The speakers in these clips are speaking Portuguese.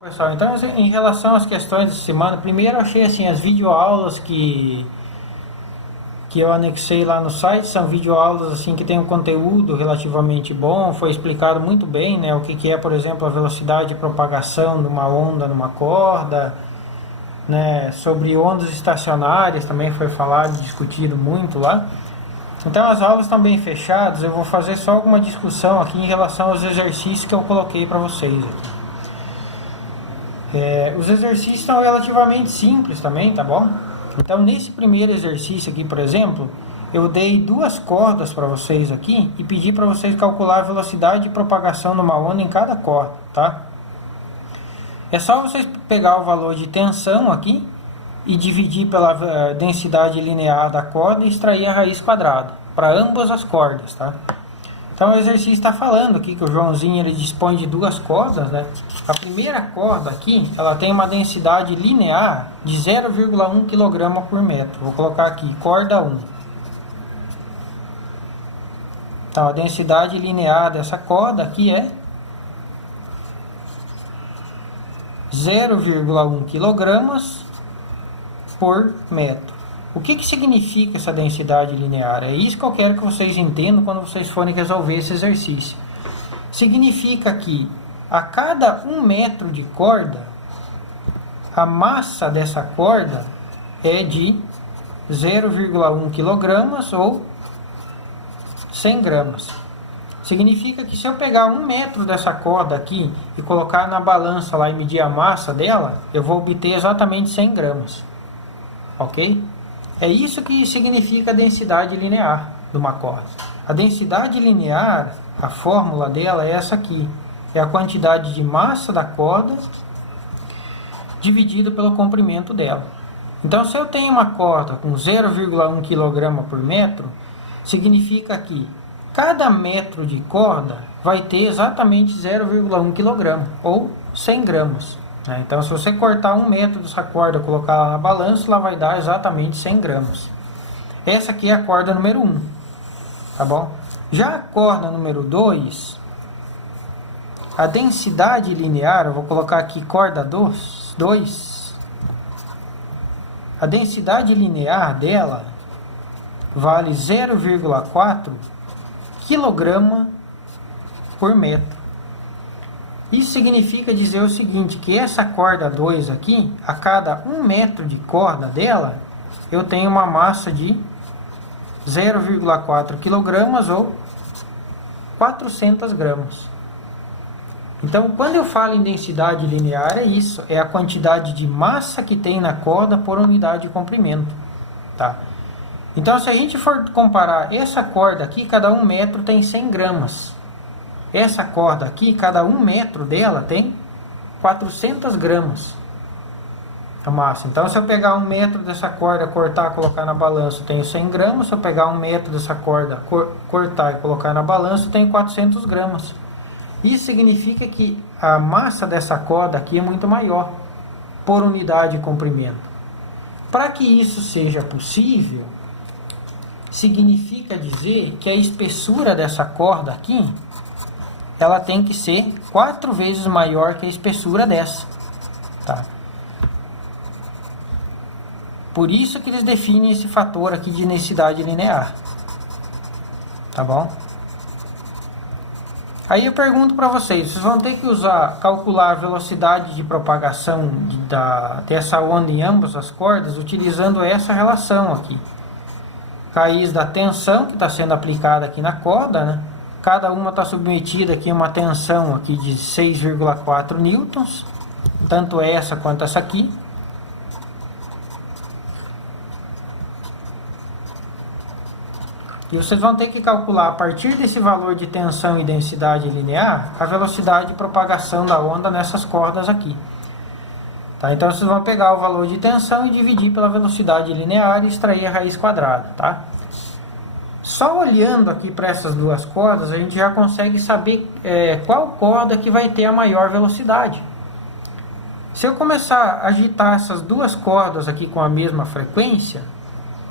Pessoal, então em relação às questões de semana, primeiro eu achei assim as videoaulas que eu anexei lá no site, são videoaulas assim que tem um conteúdo relativamente bom, foi explicado muito bem, né, o que é, por exemplo, a velocidade de propagação de uma onda numa corda, né, sobre ondas estacionárias também foi falado e discutido muito lá. Então as aulas estão bem fechadas, eu vou fazer só alguma discussão aqui em relação aos exercícios que eu coloquei para vocês aqui. Os exercícios são relativamente simples também, tá bom? Então nesse primeiro exercício aqui, por exemplo, eu dei duas cordas para vocês aqui e pedi para vocês calcular a velocidade de propagação de uma onda em cada corda, tá? É só vocês pegar o valor de tensão aqui e dividir pela densidade linear da corda e extrair a raiz quadrada para ambas as cordas, tá? Então o exercício está falando aqui que o Joãozinho ele dispõe de duas cordas, né? A primeira corda aqui, ela tem uma densidade linear de 0,1 kg por metro. Vou colocar aqui, corda 1. Então a densidade linear dessa corda aqui é 0,1 kg por metro. O que significa essa densidade linear? É isso que eu quero que vocês entendam quando vocês forem resolver esse exercício. Significa que a cada 1 metro de corda, a massa dessa corda é de 0,1 kg ou 100 gramas. Significa que se eu pegar 1 metro dessa corda aqui e colocar na balança lá e medir a massa dela, eu vou obter exatamente 100 gramas. Ok? É isso que significa a densidade linear de uma corda. A densidade linear, a fórmula dela é essa aqui. É a quantidade de massa da corda dividido pelo comprimento dela. Então, se eu tenho uma corda com 0,1 kg por metro, significa que cada metro de corda vai ter exatamente 0,1 kg ou 100 gramas. Então, se você cortar 1 metro dessa corda e colocar ela na balança, ela vai dar exatamente 100 gramas. Essa aqui é a corda número 1, tá bom? Já a corda número 2, a densidade linear, eu vou colocar aqui corda 2, a densidade linear dela vale 0,4 kg por metro. Isso significa dizer o seguinte, que essa corda 2 aqui, a cada 1 metro de corda dela, eu tenho uma massa de 0,4 kg ou 400 gramas. Então, quando eu falo em densidade linear, é isso, é a quantidade de massa que tem na corda por unidade de comprimento, tá? Então, se a gente for comparar essa corda aqui, cada 1 metro tem 100 gramas. Essa corda aqui, cada 1 metro dela tem 400 gramas a massa. Então, se eu pegar 1 metro dessa corda, cortar e colocar na balança, eu tenho 100 gramas. Se eu pegar 1 metro dessa corda, cortar e colocar na balança, eu tenho 400 gramas. Isso significa que a massa dessa corda aqui é muito maior por unidade de comprimento. Para que isso seja possível, significa dizer que a espessura dessa corda aqui ela tem que ser 4 vezes maior que a espessura dessa, tá? Por isso que eles definem esse fator aqui de densidade linear, tá bom? Aí eu pergunto para vocês vão ter que calcular a velocidade de propagação dessa onda em ambas as cordas utilizando essa relação aqui. Raiz da tensão que está sendo aplicada aqui na corda, né? Cada uma está submetida aqui a uma tensão aqui de 6,4 newtons, tanto essa quanto essa aqui. E vocês vão ter que calcular a partir desse valor de tensão e densidade linear a velocidade de propagação da onda nessas cordas aqui. Tá? Então vocês vão pegar o valor de tensão e dividir pela velocidade linear e extrair a raiz quadrada, tá? Só olhando aqui para essas duas cordas, a gente já consegue saber qual corda que vai ter a maior velocidade. Se eu começar a agitar essas duas cordas aqui com a mesma frequência,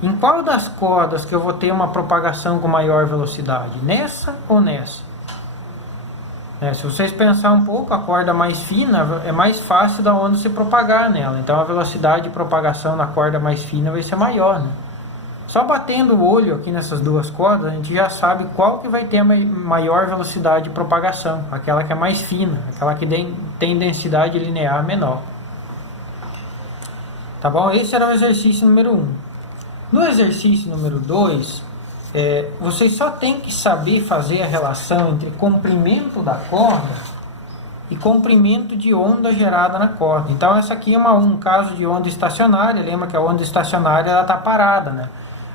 em qual das cordas que eu vou ter uma propagação com maior velocidade? Nessa ou nessa? Se vocês pensar um pouco, a corda mais fina é mais fácil da onda se propagar nela. Então a velocidade de propagação na corda mais fina vai ser maior, né? Só batendo o olho aqui nessas duas cordas, a gente já sabe qual que vai ter a maior velocidade de propagação. Aquela que é mais fina, aquela que tem densidade linear menor. Tá bom? Esse era o exercício número 1. No exercício número 2, vocês só tem que saber fazer a relação entre comprimento da corda e comprimento de onda gerada na corda. Então essa aqui é um caso de onda estacionária. Lembra que a onda estacionária ela está parada, né?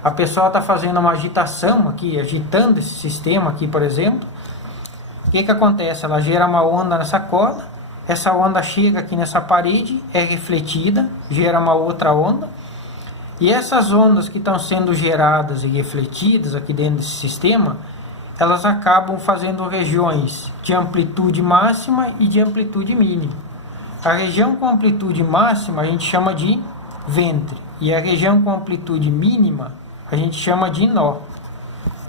A pessoa está fazendo uma agitação aqui, agitando esse sistema aqui, por exemplo. O que acontece? Ela gera uma onda nessa corda, essa onda chega aqui nessa parede, é refletida, gera uma outra onda. E essas ondas que estão sendo geradas e refletidas aqui dentro desse sistema, elas acabam fazendo regiões de amplitude máxima e de amplitude mínima. A região com amplitude máxima a gente chama de ventre, e a região com amplitude mínima a gente chama de nó.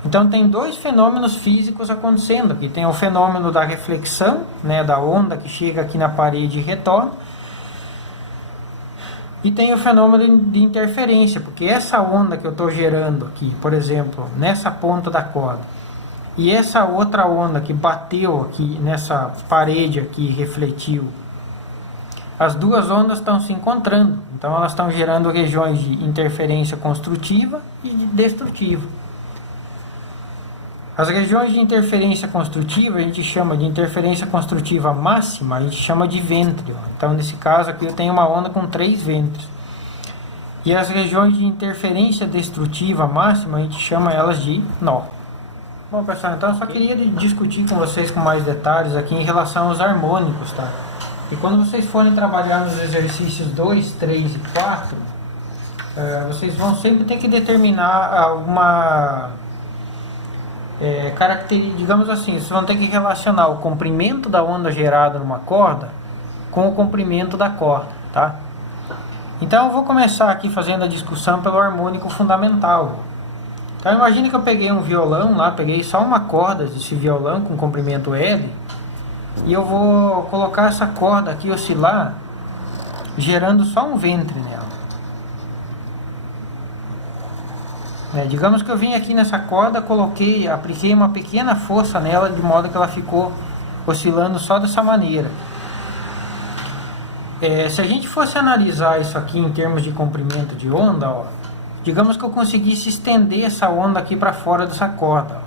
Então tem dois fenômenos físicos acontecendo aqui. Tem o fenômeno da reflexão, né, da onda que chega aqui na parede e retorna. E tem o fenômeno de interferência, porque essa onda que eu estou gerando aqui, por exemplo, nessa ponta da corda, e essa outra onda que bateu aqui nessa parede aqui e refletiu, as duas ondas estão se encontrando. Então elas estão gerando regiões de interferência construtiva e de destrutiva. As regiões de interferência construtiva a gente chama de interferência construtiva máxima, a gente chama de ventre. Então nesse caso aqui eu tenho uma onda com 3 ventres. E as regiões de interferência destrutiva máxima a gente chama elas de nó. Bom pessoal, então eu só queria discutir com vocês com mais detalhes aqui em relação aos harmônicos, tá? E quando vocês forem trabalhar nos exercícios 2, 3 e 4, vocês vão sempre ter que determinar alguma característica, digamos assim, vocês vão ter que relacionar o comprimento da onda gerada numa corda com o comprimento da corda, tá? Então eu vou começar aqui fazendo a discussão pelo harmônico fundamental. Então imagine que eu peguei um violão lá, peguei só uma corda desse violão com comprimento L, e eu vou colocar essa corda aqui oscilar, gerando só um ventre nela. Digamos que eu vim aqui nessa corda, apliquei uma pequena força nela, de modo que ela ficou oscilando só dessa maneira. Se a gente fosse analisar isso aqui em termos de comprimento de onda, ó, digamos que eu conseguisse estender essa onda aqui para fora dessa corda.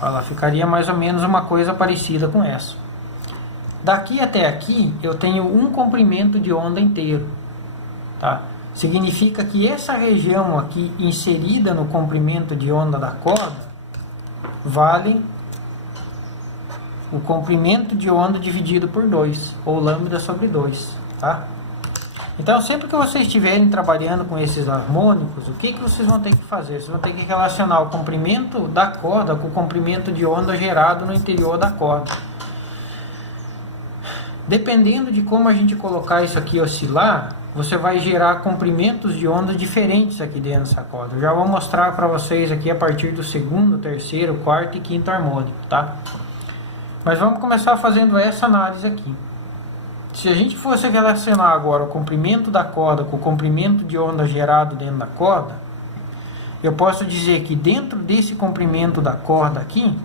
Ela ficaria mais ou menos uma coisa parecida com essa. Daqui até aqui eu tenho um comprimento de onda inteiro, tá? Significa que essa região aqui inserida no comprimento de onda da corda vale o comprimento de onda dividido por 2, ou lambda sobre 2, tá? Então sempre que vocês estiverem trabalhando com esses harmônicos, o que vocês vão ter que fazer? Vocês vão ter que relacionar o comprimento da corda com o comprimento de onda gerado no interior da corda. Dependendo de como a gente colocar isso aqui oscilar, você vai gerar comprimentos de onda diferentes aqui dentro dessa corda. Eu já vou mostrar para vocês aqui a partir do segundo, terceiro, quarto e quinto harmônico, tá? Mas vamos começar fazendo essa análise aqui. Se a gente fosse relacionar agora o comprimento da corda com o comprimento de onda gerado dentro da corda, eu posso dizer que dentro desse comprimento da corda aqui,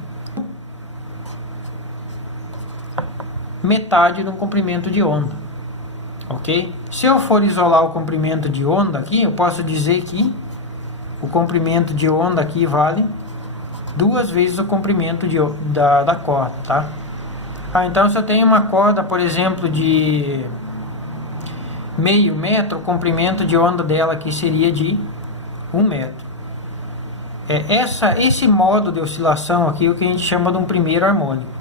metade do comprimento de onda, ok? Se eu for isolar o comprimento de onda aqui, eu posso dizer que o comprimento de onda aqui vale 2 vezes o comprimento da corda, tá? Então se eu tenho uma corda, por exemplo, de meio metro, o comprimento de onda dela aqui seria de 1 metro. Esse modo de oscilação aqui é o que a gente chama de um primeiro harmônico.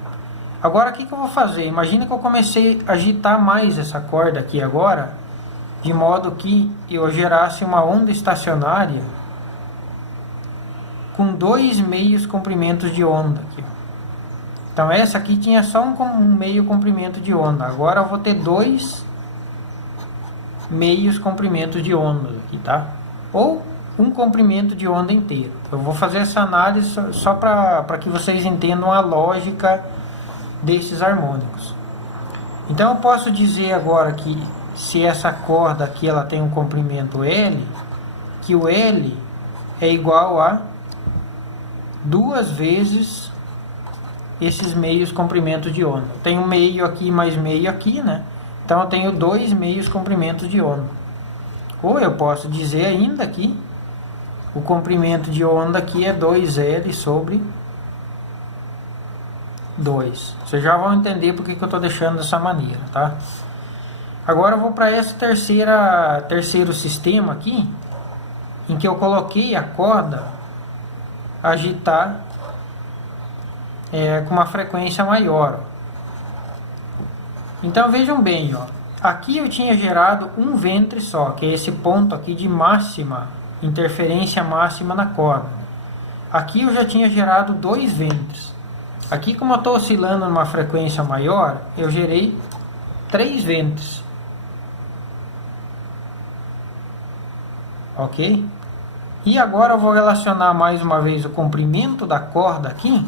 Agora o que eu vou fazer? Imagina que eu comecei a agitar mais essa corda aqui agora, de modo que eu gerasse uma onda estacionária com 2 meios comprimentos de onda aqui, ó. Então essa aqui tinha só um meio comprimento de onda. Agora eu vou ter 2 meios comprimentos de onda aqui, tá? Ou um comprimento de onda inteiro. Eu vou fazer essa análise só para que vocês entendam a lógica desses harmônicos. Então eu posso dizer agora que se essa corda aqui ela tem um comprimento L, que o L é igual a 2 vezes esses meios comprimentos de onda. Eu tenho meio aqui mais meio aqui, né? Então eu tenho 2 meios comprimentos de onda. Ou eu posso dizer ainda que o comprimento de onda aqui é 2L sobre 2. Vocês já vão entender porque que eu estou deixando dessa maneira, tá? Agora eu vou para esse terceiro sistema aqui, em que eu coloquei a corda agitar com uma frequência maior. Então vejam bem, ó, aqui eu tinha gerado um ventre só, que é esse ponto aqui de máxima, interferência máxima na corda. Aqui eu já tinha gerado 2 ventres. Aqui, como eu estou oscilando numa frequência maior, eu gerei 3 ventres. Ok? E agora eu vou relacionar mais uma vez o comprimento da corda aqui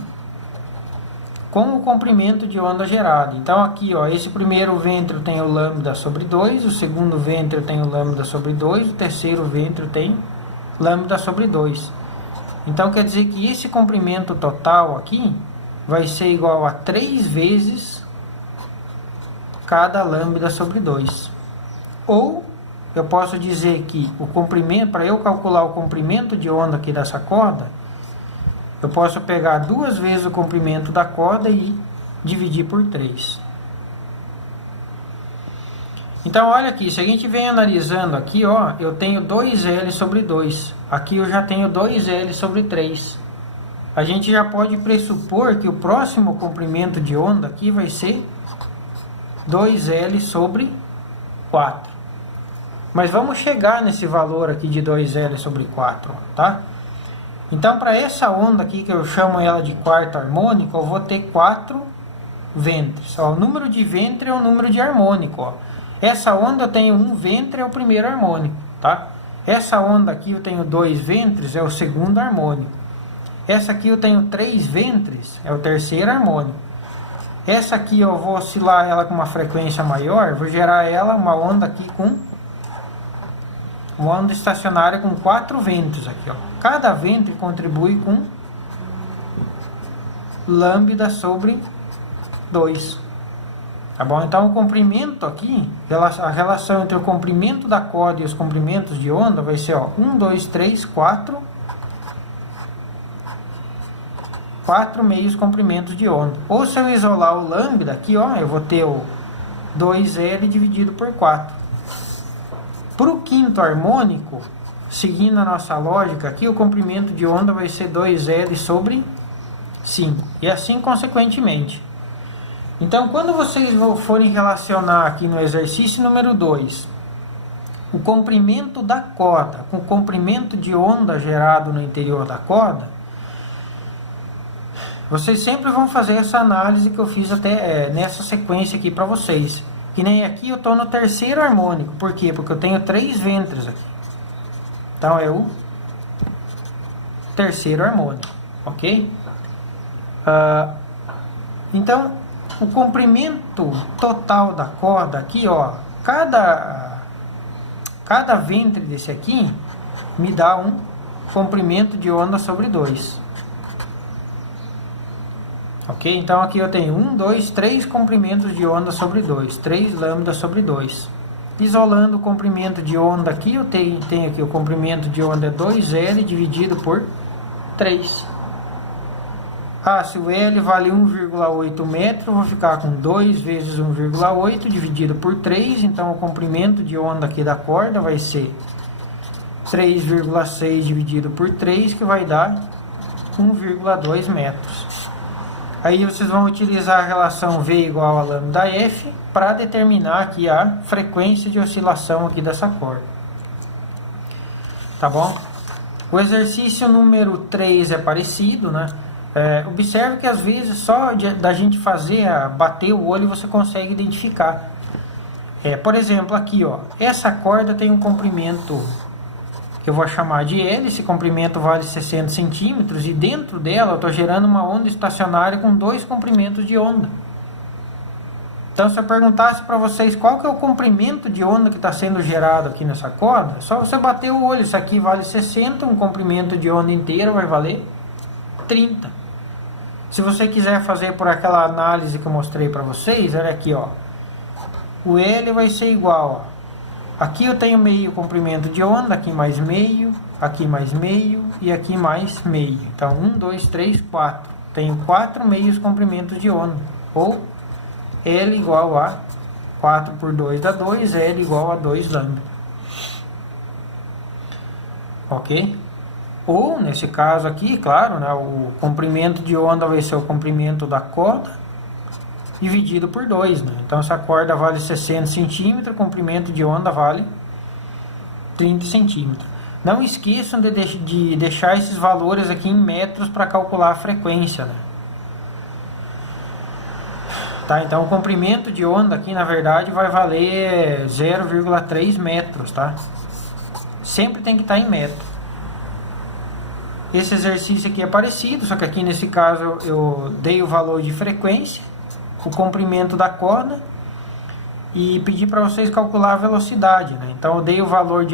com o comprimento de onda gerado. Então aqui, ó, esse primeiro ventre eu tenho lambda sobre 2, o segundo ventre eu tenho lambda sobre 2, o terceiro ventre eu tenho lambda sobre 2. Então quer dizer que esse comprimento total aqui vai ser igual a 3 vezes cada lambda sobre 2. Ou eu posso dizer que o comprimento, para eu calcular o comprimento de onda aqui dessa corda, eu posso pegar 2 vezes o comprimento da corda e dividir por 3. Então olha aqui, se a gente vem analisando aqui, ó, eu tenho 2L sobre 2. Aqui eu já tenho 2L sobre 3. A gente já pode pressupor que o próximo comprimento de onda aqui vai ser 2L sobre 4. Mas vamos chegar nesse valor aqui de 2L sobre 4, tá? Então, para essa onda aqui, que eu chamo ela de quarto harmônico, eu vou ter 4 ventres. Ó, o número de ventre é o número de harmônico. Ó. Essa onda eu tenho 1 ventre, é o primeiro harmônico, tá? Essa onda aqui eu tenho 2 ventres, é o segundo harmônico. Essa aqui eu tenho 3 ventres, é o terceiro harmônico. Essa aqui eu vou oscilar ela com uma frequência maior, vou gerar ela, uma onda aqui com uma onda estacionária com 4 ventres aqui, ó. Cada ventre contribui com lambda sobre 2. Tá bom? Então o comprimento aqui, a relação entre o comprimento da corda e os comprimentos de onda vai ser, ó, 1, 2, 3, 4 meios comprimentos de onda. Ou se eu isolar o lambda aqui, ó, eu vou ter o 2L dividido por 4. Para o quinto harmônico, seguindo a nossa lógica aqui, o comprimento de onda vai ser 2L sobre 5. E assim consequentemente. Então, quando vocês forem relacionar aqui no exercício número 2, o comprimento da corda com o comprimento de onda gerado no interior da corda, vocês sempre vão fazer essa análise que eu fiz até nessa sequência aqui para vocês. Que nem aqui eu estou no terceiro harmônico. Por quê? Porque eu tenho 3 ventres aqui. Então é o terceiro harmônico. Ok? Então, o comprimento total da corda aqui, ó. Cada ventre desse aqui me dá um comprimento de onda sobre 2. Ok? Então aqui eu tenho 1, 2, 3 comprimentos de onda sobre 2. 3 lambda sobre 2. Isolando o comprimento de onda aqui, eu tenho aqui o comprimento de onda é 2L dividido por 3. Ah, se o L vale 1,8 metro, eu vou ficar com 2 vezes 1,8 dividido por 3. Então o comprimento de onda aqui da corda vai ser 3,6 dividido por 3, que vai dar 1,2 metros. Aí vocês vão utilizar a relação V igual a lambda F para determinar aqui a frequência de oscilação aqui dessa corda. Tá bom? O exercício número 3 é parecido, né? Observe que às vezes só da gente bater o olho você consegue identificar. Por exemplo, aqui, ó, essa corda tem um comprimento que eu vou chamar de L. Esse comprimento vale 60 centímetros e dentro dela eu estou gerando uma onda estacionária com 2 comprimentos de onda. Então, se eu perguntasse para vocês qual que é o comprimento de onda que está sendo gerado aqui nessa corda, é só você bater o olho. Isso aqui vale 60, um comprimento de onda inteiro vai valer 30. Se você quiser fazer por aquela análise que eu mostrei para vocês, olha aqui, ó. O L vai ser igual, ó. Aqui eu tenho meio comprimento de onda, aqui mais meio e aqui mais meio. Então, 1, 2, 3, 4. Tenho 4 meios comprimentos de onda. Ou L igual a 4 por 2 dá 2, L igual a 2 lambda. Ok? Ou, nesse caso aqui, claro, né, o comprimento de onda vai ser o comprimento da corda dividido por 2. Né? Então, se a corda vale 60 centímetros, o comprimento de onda vale 30 centímetros. Não esqueçam de deixar esses valores aqui em metros para calcular a frequência. Né? Tá, então, o comprimento de onda aqui, na verdade, vai valer 0,3 metros. Tá? Sempre tem que estar em metros. Esse exercício aqui é parecido, só que aqui nesse caso eu dei o valor de frequência, o comprimento da corda e pedi para vocês calcular a velocidade. Né? Então eu dei o valor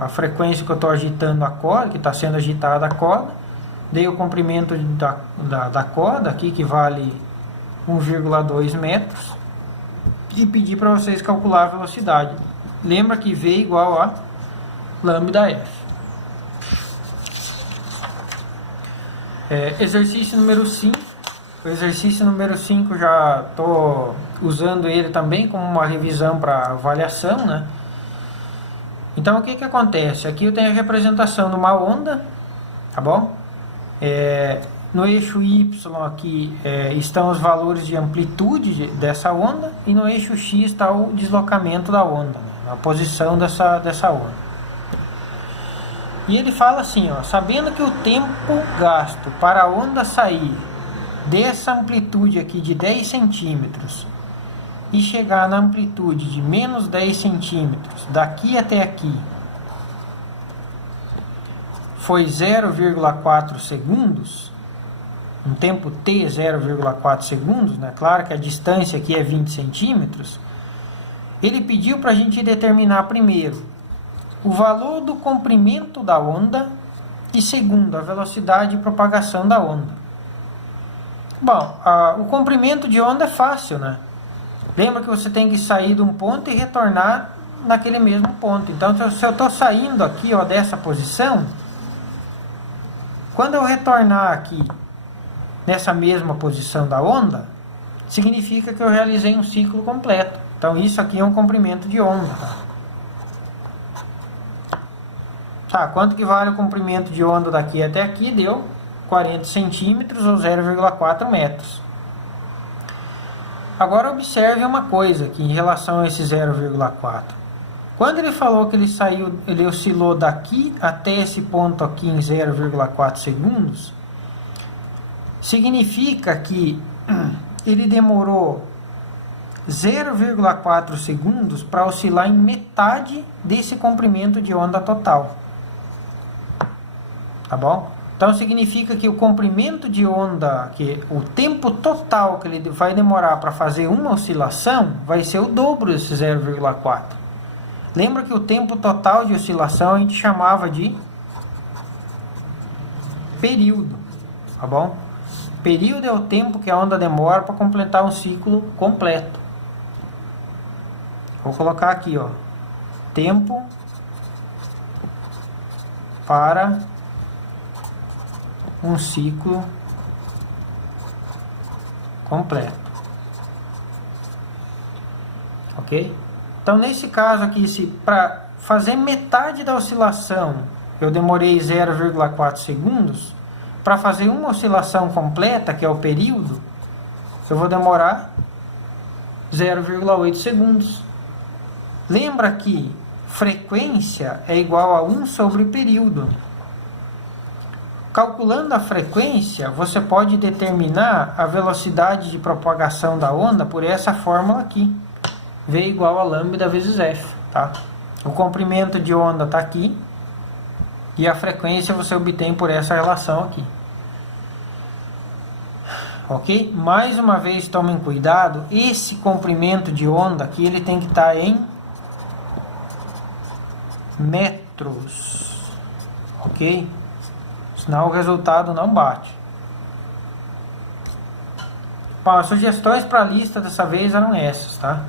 a frequência que eu estou agitando a corda, que está sendo agitada a corda, dei o comprimento da corda aqui, que vale 1,2 metros, e pedi para vocês calcular a velocidade. Lembra que V igual a lambda F. Exercício número 5. O exercício número 5 já estou usando ele também como uma revisão para avaliação, né? Então o que acontece? Aqui eu tenho a representação de uma onda, tá bom? No eixo Y aqui estão os valores de amplitude dessa onda, e no eixo X está o deslocamento da onda, né? A posição dessa onda. E ele fala assim, ó, sabendo que o tempo gasto para a onda sair dessa amplitude aqui de 10 centímetros e chegar na amplitude de menos 10 centímetros daqui até aqui foi 0,4 segundos, um tempo t 0,4 segundos, né? Claro que a distância aqui é 20 centímetros. Ele pediu para a gente determinar primeiro o valor do comprimento da onda e segundo, a velocidade de propagação da onda. Bom, o comprimento de onda é fácil, né? Lembra que você tem que sair de um ponto e retornar naquele mesmo ponto. Então, se eu estou saindo aqui, ó, dessa posição, quando eu retornar aqui nessa mesma posição da onda, significa que eu realizei um ciclo completo. Então, isso aqui é um comprimento de onda, tá? Tá, quanto que vale o comprimento de onda daqui até aqui? Deu 40 centímetros ou 0,4 metros. Agora observe uma coisa aqui em relação a esse 0,4. Quando ele falou que ele oscilou daqui até esse ponto aqui em 0,4 segundos, significa que ele demorou 0,4 segundos para oscilar em metade desse comprimento de onda total. Tá bom? Então significa que o comprimento de onda, que o tempo total que ele vai demorar para fazer uma oscilação, vai ser o dobro desse 0,4. Lembra que o tempo total de oscilação a gente chamava de período, tá bom? Período é o tempo que a onda demora para completar um ciclo completo. Vou colocar aqui, ó, tempo para um ciclo completo. Ok? Então, nesse caso aqui, se para fazer metade da oscilação eu demorei 0,4 segundos, para fazer uma oscilação completa, que é o período, eu vou demorar 0,8 segundos. Lembra que frequência é igual a 1 sobre período. Calculando a frequência, você pode determinar a velocidade de propagação da onda por essa fórmula aqui. V igual a lambda vezes F. Tá? O comprimento de onda está aqui. E a frequência você obtém por essa relação aqui. Ok? Mais uma vez, tomem cuidado. Esse comprimento de onda aqui, ele tem que estar em metros. Ok? Senão o resultado não bate. Bom, as sugestões para a lista dessa vez eram essas, tá?